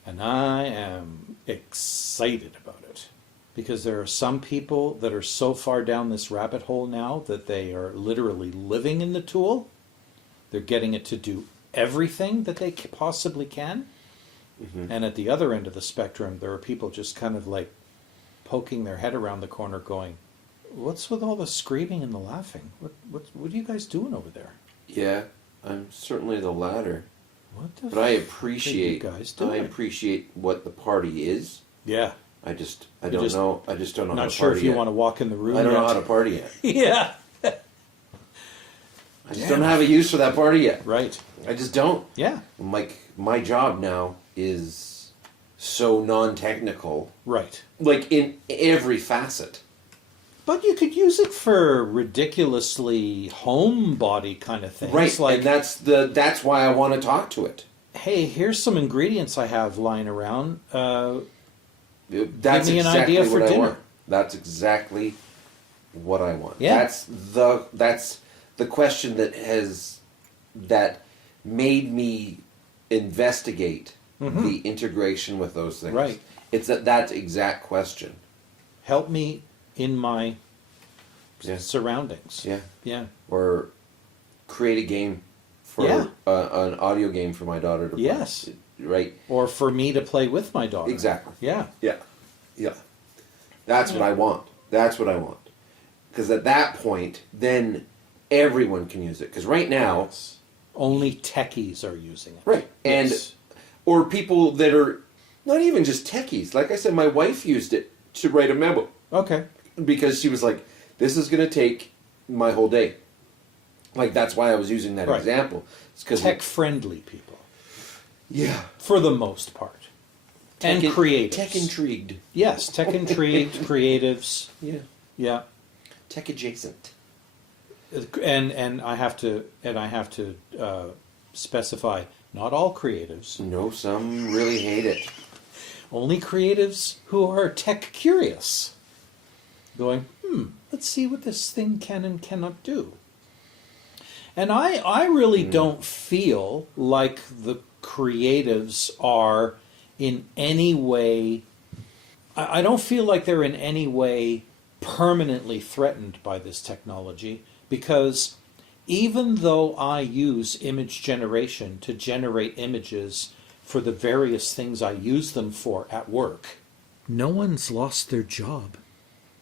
And I am excited about it. Because there are some people that are so far down this rabbit hole now that they are literally living in the tool. They're getting it to do everything that they possibly can. Mm-hmm. And at the other end of the spectrum, there are people just kind of like poking their head around the corner going, what's with all the screaming and the laughing? What are you guys doing over there? Yeah, I'm certainly the latter. What the But I f- appreciate are you guys doing? I appreciate what the party is. Yeah. I You don't just- know. I just don't know how Not to sure party if you yet. want to walk in the room I don't know yet. how to party yet. Yeah. I just don't have a use for that party yet. Right. I just don't. Yeah. Like my job now is so non-technical, Right. like in every facet. But you could use it for ridiculously homebody kind of things. Right, Like, and that's why I want to talk to it. hey, here's some ingredients I have lying around. That's me an exactly idea for what I dinner. want. That's exactly what I want. Yeah. That's the question that made me investigate the integration with those things. Right. It's that exact question. Help me in my Yeah. surroundings. Yeah. Yeah. Or create a game for Yeah. an audio game for my daughter to play. Yes. Right. Or for me to play with my daughter. Exactly. Yeah. Yeah. Yeah. That's what I want. That's what I want. Because at that point, then everyone can use it. Because right now, Yes. Only techies are using it. right, and Yes. or people that are not even just techies. Like I said, my wife used it to write a memo Okay. because she was like, "This is going to take my whole day." Like that's why I was using that Right. example. It's because Tech-friendly people, yeah, for the most part. And creatives. tech intrigued, Yes, tech-intrigued, creatives. yeah, Yeah. tech adjacent. And I have to specify, not all creatives, No, some really hate it. only creatives who are tech curious, going, let's see what this thing can and cannot do. And I really don't feel like the creatives are in any way, I don't feel like they're in any way permanently threatened by this technology, because even though I use image generation to generate images for the various things I use them for at work, no one's lost their job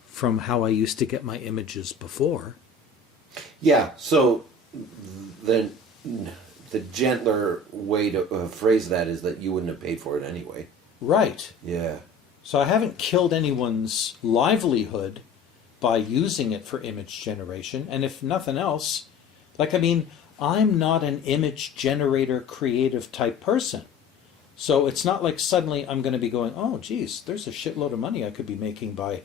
from how I used to get my images before. Yeah, so the gentler way to phrase that is that you wouldn't have paid for it anyway. Right. Yeah. So I haven't killed anyone's livelihood by using it for image generation. And if nothing else, I'm not an image generator creative type person. So it's not like suddenly I'm going to be going, oh, geez, there's a shitload of money I could be making by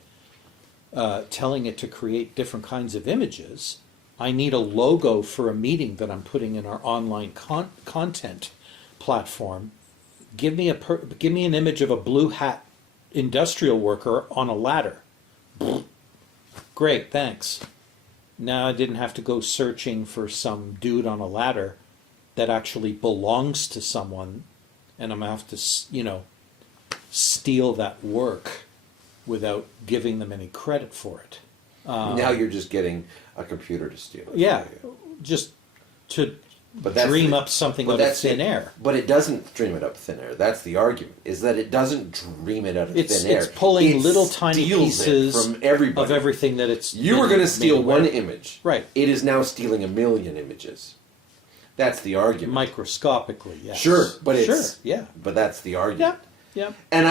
telling it to create different kinds of images. I need a logo for a meeting that I'm putting in our online content platform. Give me an image of a blue hat industrial worker on a ladder. Great, thanks. Now I didn't have to go searching for some dude on a ladder that actually belongs to someone, and I'm going to have to, steal that work without giving them any credit for it. Now you're just getting a computer to steal it. Yeah, just to But that's dream the- up something but out of that's thin it. air. But it doesn't dream it up thin air. That's the argument. Is that it doesn't dream it out of It's thin air. pulling It little tiny steals it pieces from everybody. of everything that it's. You were been going to steal made one aware. image. Right. It is now stealing 1 million images. That's the argument. Microscopically, yes. Sure, but sure, it's yeah, But that's the argument. yeah. And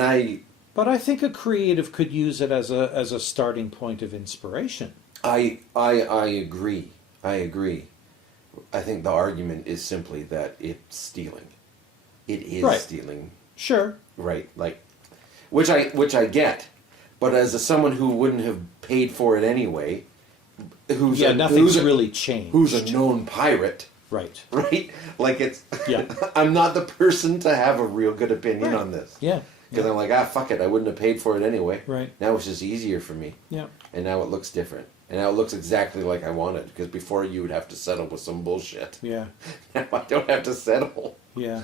I But I think a creative could use it as a starting point of inspiration. I agree. I agree. I think the argument is simply that it's stealing. It is Right. stealing, Sure. right? Like, which I get, but as someone who wouldn't have paid for it anyway, Nothing's really changed. who's a known pirate, Right. right? Like it's, Yeah. I'm not the person to have a real good opinion Right. on this. Yeah. Because I'm like, fuck it, I wouldn't have paid for it anyway. Right. Now it's just easier for me. Yeah. And now it looks different. And now it looks exactly like I wanted. Because before you would have to settle with some bullshit. Yeah. Now I don't have to settle. Yeah.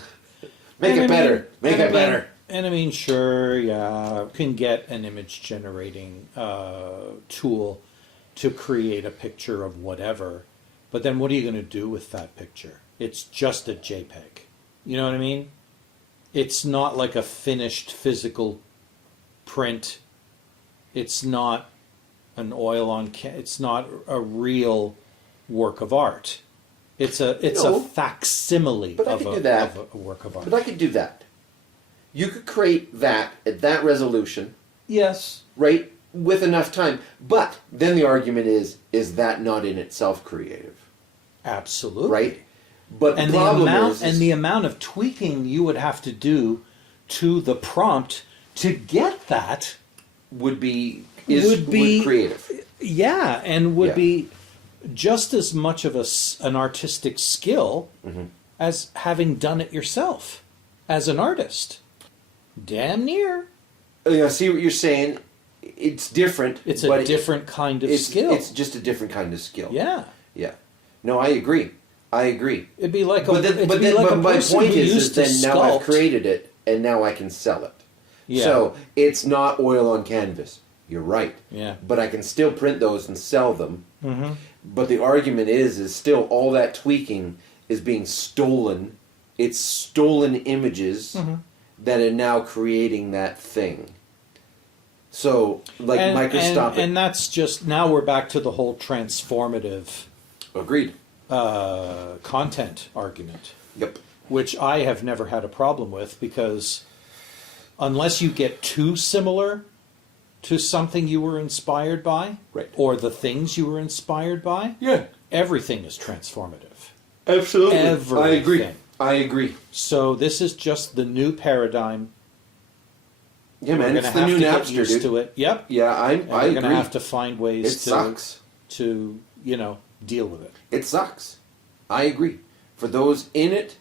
Make And it I better. mean- Make and I it mean- better. And I mean, sure, yeah, you can get an image generating tool to create a picture of whatever, but then what are you going to do with that picture? It's just a JPEG. You know what I mean? It's not like a finished physical print. It's not an oil on. It's not a real work of art. It's a No, facsimile but I of can do that. of a work of art. But I could do that. You could create that at that resolution, Yes. right, with enough time. But then the argument is that not in itself creative, Absolutely. right? But And the problem the amount of tweaking you would have to do to the prompt to get that, would be creative. yeah, and would Yeah. be just as much of an artistic skill Mm-hmm. as having done it yourself as an artist. Damn near. I see what you're saying. It's different. It's but a different kind of it's, skill. It's just a different kind of skill. Yeah. Yeah. No, I agree. I agree. It'd be like But it'd be then like a my person point who is used to then now I've sculpt. created it and now I can sell it. Yeah. So it's not oil on canvas. You're right. Yeah. But I can still print those and sell them. Mhm. But the argument is still all that tweaking is being stolen. It's stolen images Mm-hmm. that are now creating that thing. So, like microscopic. and that's just now we're back to the whole transformative Agreed. content argument, Yep. which I have never had a problem with because unless you get too similar to something you were inspired by, Right. or the things you were inspired by, Yeah. everything is transformative. Absolutely. Everything. I agree. I agree. So this is just the new paradigm. Yeah, We're man. going It's to the have new to get Napster, used dude. to it. Yep. Yeah, And I we're going agree. to have to find ways It sucks. to deal with it. It sucks. I agree. For those in it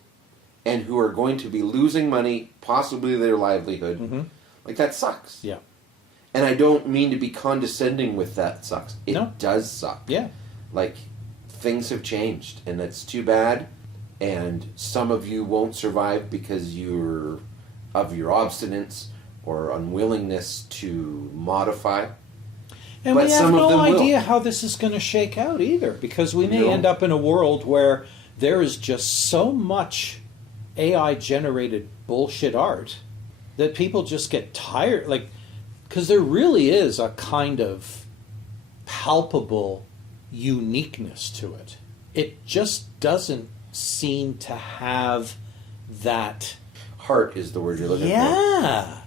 and who are going to be losing money, possibly their livelihood, Mhm. like that sucks. Yeah. And I don't mean to be condescending with that sucks. It No. does suck. Yeah. Like, things have changed, and that's too bad. And some of you won't survive because you're of your obstinance or unwillingness to modify. And But we have some of no them will. idea how this is going to shake out either, because we may No. end up in a world where there is just so much AI generated bullshit art that people just get tired. Like, because there really is a kind of palpable uniqueness to it. It just doesn't seem to have that. Heart is the word you're looking for. Yeah.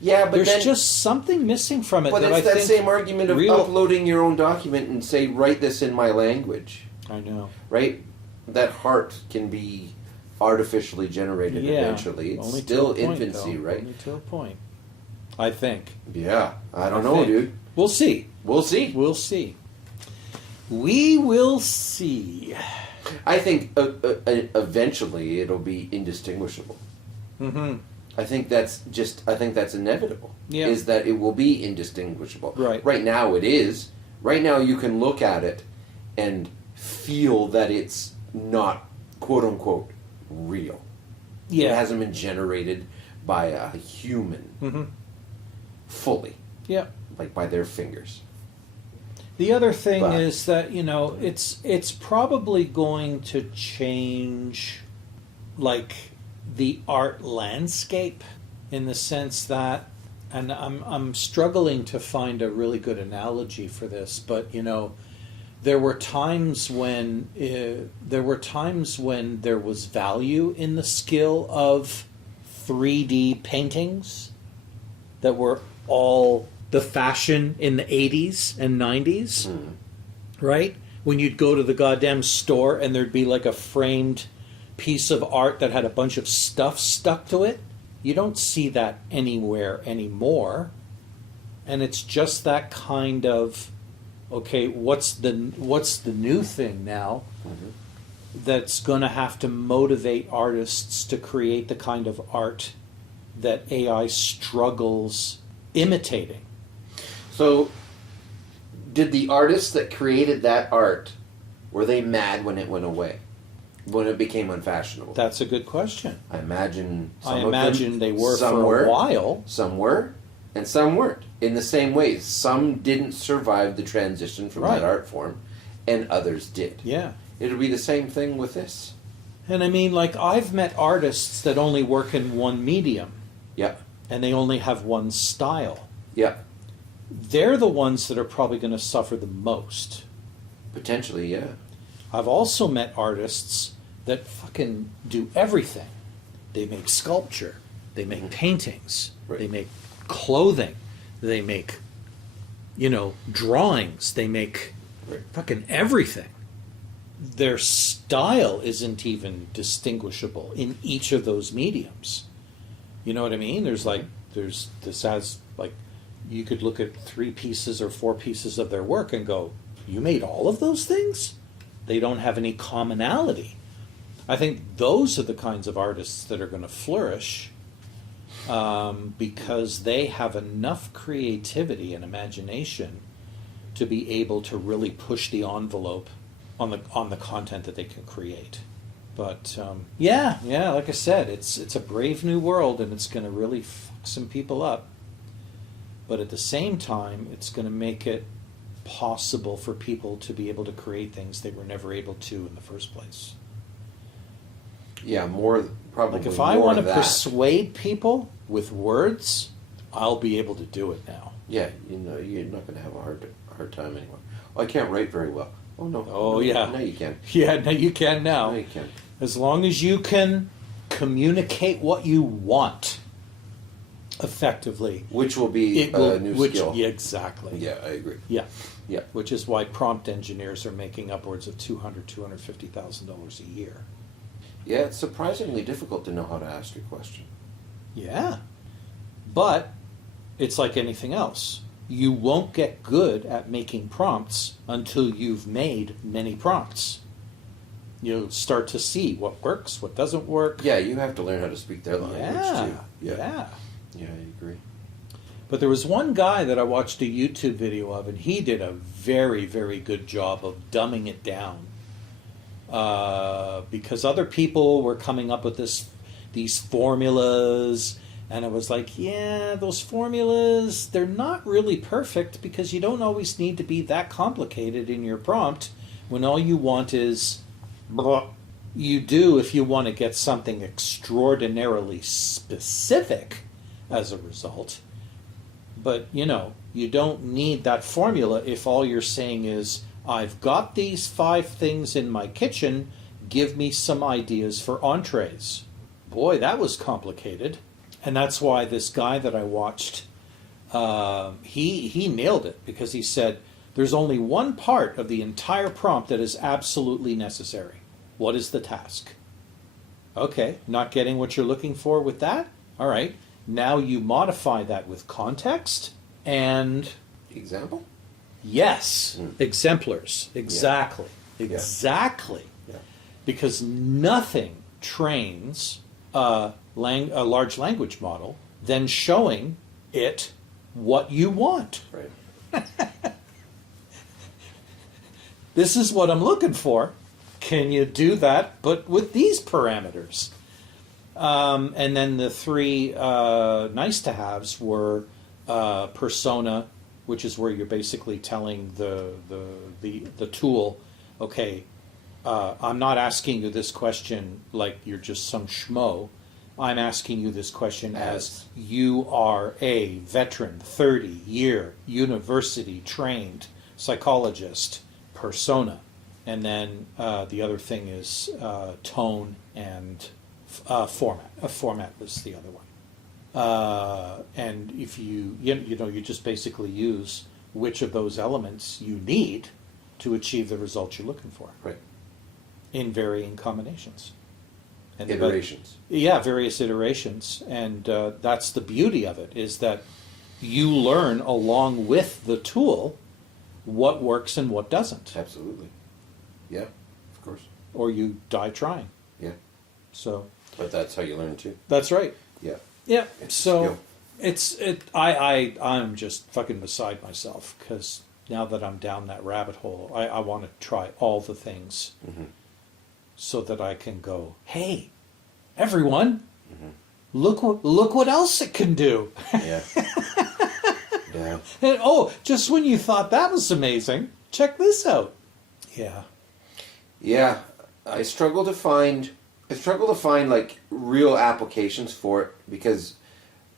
Yeah, but There's then, just something missing from it. but that it's I that think same argument of real- uploading your own document and say, write this in my language, I know. right? That heart can be artificially generated eventually. It's only to still a point, infancy, though. right? Only to a point. I think. Yeah, I don't I know, think. dude. We'll see. We'll see. We'll see. We will see. I think eventually it'll be indistinguishable. Mm-hmm. I think that's inevitable. Yeah. Is that it will be indistinguishable. Right. Right now it is. Right now you can look at it and feel that it's not quote unquote real. It Yeah. hasn't been generated by a human Mm-hmm. fully, Yeah. like by their fingers. The other thing But- is that it's probably going to change, like, the art landscape in the sense that, and I'm struggling to find a really good analogy for this, but there were times when there was value in the skill of 3D paintings, that were all the fashion in the 80s and 90s, right? When you'd go to the goddamn store and there'd be like a framed piece of art that had a bunch of stuff stuck to it. You don't see that anywhere anymore. And it's just that kind of, okay, what's the new thing now that's going to have to motivate artists to create the kind of art that AI struggles imitating? So, did the artists that created that art, were they mad when it went away? When it became unfashionable? That's a good question. I imagine some I of imagine them, they were some for were, a while. Some were, and some weren't. In the same way, some didn't survive the transition from Right. that art form, and others did. Yeah. It'll be the same thing with this. And I mean, like, I've met artists that only work in one medium Yeah, and they only have one style. yeah, They're the ones that are probably going to suffer the most. potentially, yeah. I've also met artists that fucking do everything. They make sculpture, they make paintings, Right. they make clothing, they make, drawings, they make Right. fucking everything. Their style isn't even distinguishable in each of those mediums. You know what I mean? There's this has, like, you could look at 3 pieces or 4 pieces of their work and go, you made all of those things? They don't have any commonality. I think those are the kinds of artists that are going to flourish because they have enough creativity and imagination to be able to really push the envelope on the content that they can create. But yeah, like I said, it's a brave new world, and it's going to really fuck some people up. But at the same time, it's going to make it possible for people to be able to create things they were never able to in the first place. Yeah, more, probably Like, if more I want to of that. persuade people with words, I'll be able to do it now. Yeah, you're not going to have a hard time anymore. Oh, I can't write very well. Oh, no. Oh, No, yeah. Now you can. Yeah, now you can now. Now you can. As long as you can communicate what you want effectively, Which will be a new skill. Yeah, exactly. Yeah, I agree. Yeah. Yeah. Which is why prompt engineers are making upwards of $250,000 a year. Yeah, it's surprisingly difficult to know how to ask a question. Yeah. But it's like anything else. You won't get good at making prompts until you've made many prompts. You'll start to see what works, what doesn't work. Yeah, you have to learn how to speak their language too. Yeah. Yeah, I agree. But there was one guy that I watched a YouTube video of, and he did a very, very good job of dumbing it down. Because other people were coming up with these formulas, and I was like, yeah, those formulas, they're not really perfect because you don't always need to be that complicated in your prompt when all you want is, you do if you want to get something extraordinarily specific as a result. But, you don't need that formula if all you're saying is, I've got these 5 things in my kitchen, give me some ideas for entrees. Boy, that was complicated. And that's why this guy that I watched, he nailed it, because he said, there's only one part of the entire prompt that is absolutely necessary. What is the task? Okay, not getting what you're looking for with that? All right. Now you modify that with context and... Example? Yes, exemplars. Exactly. Yeah. Exactly. Yeah. Because nothing trains a large language model than showing it what you want. Right. This is what I'm looking for. Can you do that, but with these parameters? And then the 3 nice-to-haves were persona, which is where you're basically telling the tool, okay, I'm not asking you this question like you're just some schmo. I'm asking you this question as you are a veteran, 30-year, university-trained psychologist persona. And then the other thing is tone and format. Format was the other one. And if you just basically use which of those elements you need to achieve the results you're looking for Right. in varying combinations. And Iterations. various iterations. And that's the beauty of it, is that you learn along with the tool what works and what doesn't. Absolutely. Yeah, of course. Or you die trying. Yeah. So But that's how you learn too. that's right. Yeah. Yeah. It's a So skill. I'm just fucking beside myself, because now that I'm down that rabbit hole, I want to try all the things Mm-hmm. so that I can go, hey, everyone, Mm-hmm. look what else it can do. Yeah. Yeah. And just when you thought that was amazing, check this out. Yeah. Yeah. I struggle to find like real applications for it, because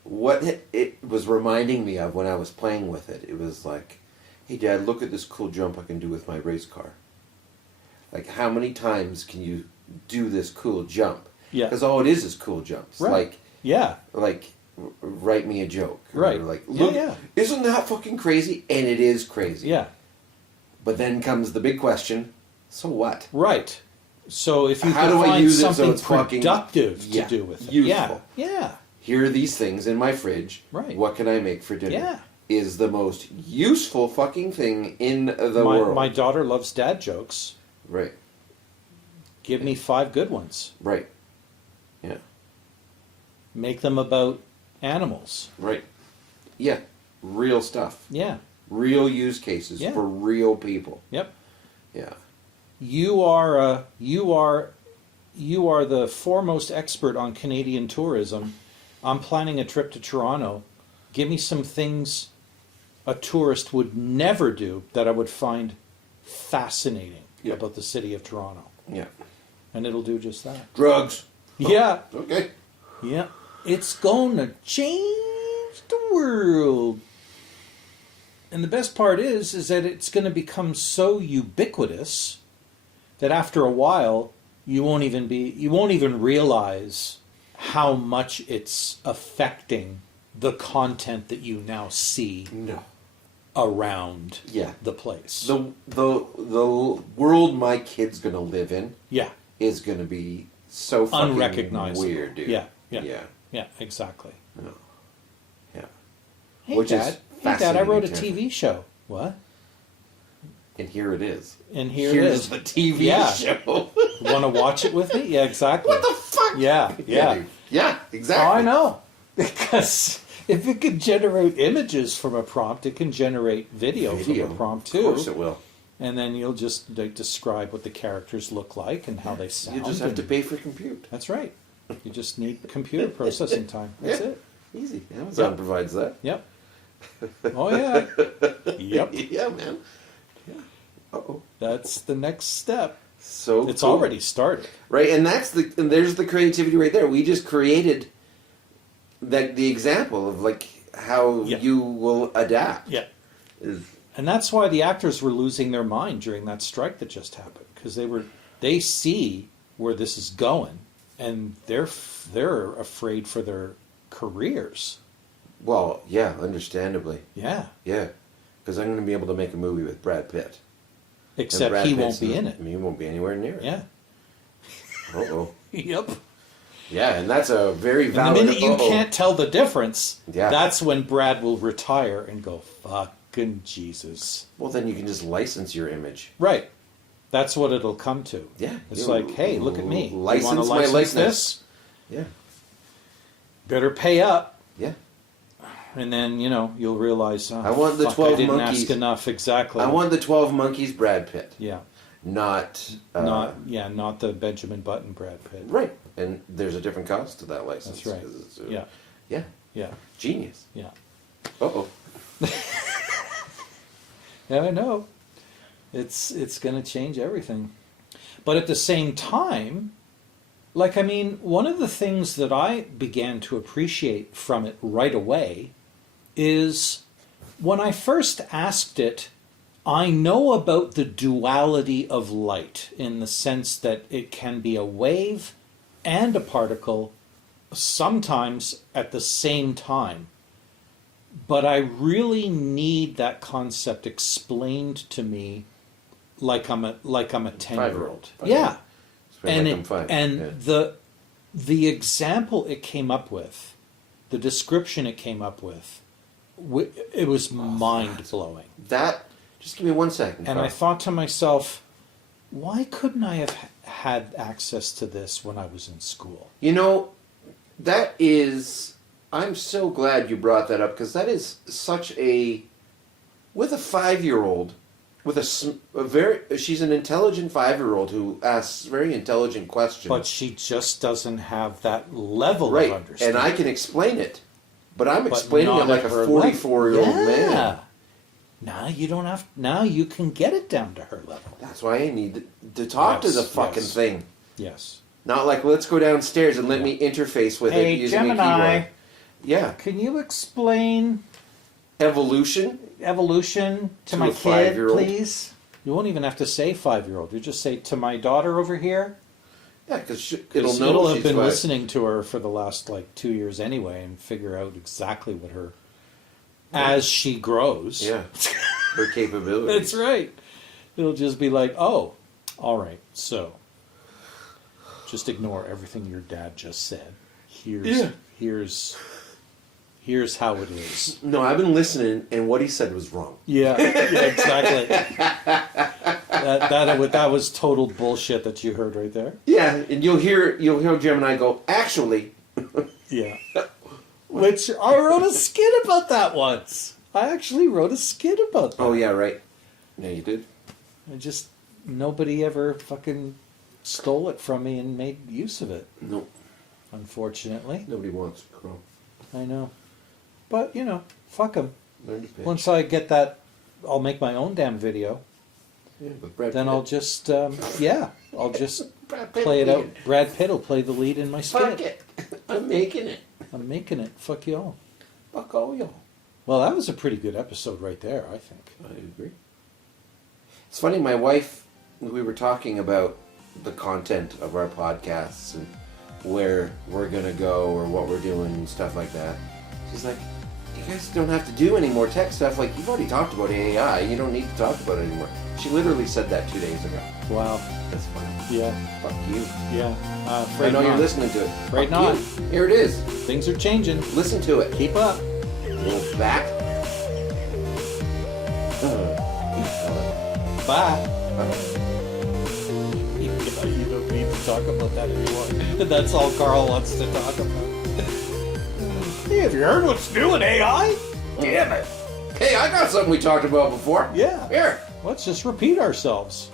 what it was reminding me of when I was playing with it, it was like, hey Dad, look at this cool jump I can do with my race car. Like, how many times can you do this cool jump? Yeah. Because all it is cool jumps. Right. Yeah. Like, write me a joke. Or Right. like, Yeah, look, yeah. isn't that fucking crazy? And it is crazy. Yeah. But then comes the big question, so what? Right. So if you How can do I find use it so something it's fucking- productive to yeah, do with it. useful. Yeah. Here are these things in my fridge. Right. What can I make for dinner? Yeah. Is the most useful fucking thing in the world. My daughter loves dad jokes. Right. Give me 5 good ones. Right. Yeah. Make them about animals. Right. Yeah. Real stuff. Yeah. Real use cases Yeah. for real people. Yep. Yeah. You are the foremost expert on Canadian tourism. I'm planning a trip to Toronto. Give me some things a tourist would never do that I would find fascinating Yeah. about the city of Toronto. Yeah. And it'll do just that. Drugs. Yeah. Okay. Yeah. It's going to change the world. And the best part is that it's going to become so ubiquitous that after a while you won't even realize how much it's affecting the content that you now see No. around Yeah. the place. The world my kid's gonna live in Yeah. is gonna be so fucking Unrecognizable. weird, dude. Yeah. Yeah. Yeah. Yeah, exactly. No. Yeah. Hey, Which is Dad. Hey, Dad, I fascinating wrote a too. TV show. What? And here it is. And here it Here's is. the TV Yeah. show. Want to watch it with me? Yeah, exactly. What the fuck? Yeah, yeah. dude. Yeah, Oh, exactly. I know. Because if it can generate images from a prompt, it can generate video from a prompt too. Of course it will. And then you'll just describe what the characters look like and how they sound. You just have to and- pay for compute. That's right. You just need computer processing time. That's Yeah. it. Easy. Amazon Yeah. provides that. Yep. Oh yeah. Yep. Yeah, man. Yeah. Uh-oh. That's the next step. So It's cool. already started. Right, and there's the creativity right there. We just created the example of like how Yeah. you will adapt. Yeah. Is And that's why the actors were losing their mind during that strike that just happened, because they see where this is going, and they're afraid for their careers. well, yeah, understandably, Yeah. yeah, because I'm going to be able to make a movie with Brad Pitt. And Except Brad he Pitt's won't be in it. He won't be anywhere near it. Yeah. Uh-oh. Yep. Yeah, and that's a very And the valid. minute you uh-oh. can't tell the difference, Yeah. that's when Brad will retire and go, fucking Jesus. Well, then you can just license your image. Right. That's what it'll come to. Yeah. It's You like, hey, look at me. You License wanna my license likeness. this? Yeah. Better pay up. Yeah. And then, you'll realize, oh, I want the fuck, 12 I didn't monkeys. ask enough. Exactly. I want the 12 Monkeys Brad Pitt, Yeah. not Not the Benjamin Button Brad Pitt. right. And there's a different cost to that license. That's right. 'cause it's, Yeah. Yeah. Yeah. Genius. Yeah. Uh-oh. Yeah, I know. It's going to change everything. But at the same time, one of the things that I began to appreciate from it right away is when I first asked it, I know about the duality of light in the sense that it can be a wave and a particle, sometimes at the same time. But I really need that concept explained to me like I'm a 10-year-old. Okay. Yeah. Explain And like I'm five. the example it came up with, the description it came up with, it was mind blowing. That, just give me 1 second. And Carl. I thought to myself, why couldn't I have had access to this when I was in school? You know, that is. I'm so glad you brought that up because that is such a. With a 5-year-old, with she's an intelligent 5-year-old who asks very intelligent questions. But she just doesn't have that level right, of understanding. and I can explain it, but I'm But explaining it not like at a her 44-year-old level. man. Yeah. Now you don't have. Now you can get it down to her level. That's why I need to talk to Yes, the fucking yes. thing. Yes. Not like, let's go downstairs and let me interface with it Hey, using a Gemini. keyboard. Yeah. Can you explain Evolution? evolution to To my a kid, 5-year-old? please? You won't even have to say 5-year-old. You just say to my daughter over here. Yeah, because 'Cause it'll know it'll have she's been 5. listening to her for the last 2 years anyway, and figure out exactly what her as she grows. Yeah. Her capability. That's right. It'll just be like, oh, all right. So, just ignore everything your dad just said. Here's how it is. No, I've been listening, and what he said was wrong. Yeah, exactly. that was total bullshit that you heard right there. Yeah, and you'll hear Gemini go, actually. Yeah. Which I wrote a skit about that once. I actually wrote a skit about that. Oh, yeah, right. Yeah, you did. Nobody ever fucking stole it from me and made use of it, No, unfortunately. nobody wants Crow. I know. But, fuck them. Learn to pitch. Once I get that, I'll make my own damn video. Yeah, with Brad Then Pitt. I'll just, I'll just Brad Pitt play it out. lead. Brad Pitt will play the lead in my Fuck skit. it. I'm making it. I'm making it. Fuck y'all. Fuck all y'all. Well, that was a pretty good episode right there, I think. I agree. It's funny, my wife, we were talking about the content of our podcasts and where we're going to go or what we're doing and stuff like that. She's like, you guys don't have to do any more tech stuff. Like, you've already talked about AI. You don't need to talk about it anymore. She literally said that 2 days ago. Wow. That's funny. Yeah. Fuck you. Yeah. I Afraid know you're not. listening to it. Afraid Fuck not. you. Here it is. Things are changing. Listen to it. Keep up. Little back. Bye. You don't need to talk about that anymore. That's all Carl wants to talk about. Hey, have you heard what's new in AI? Damn it. Hey, I got something we talked about before. Yeah. Here. Let's just repeat ourselves.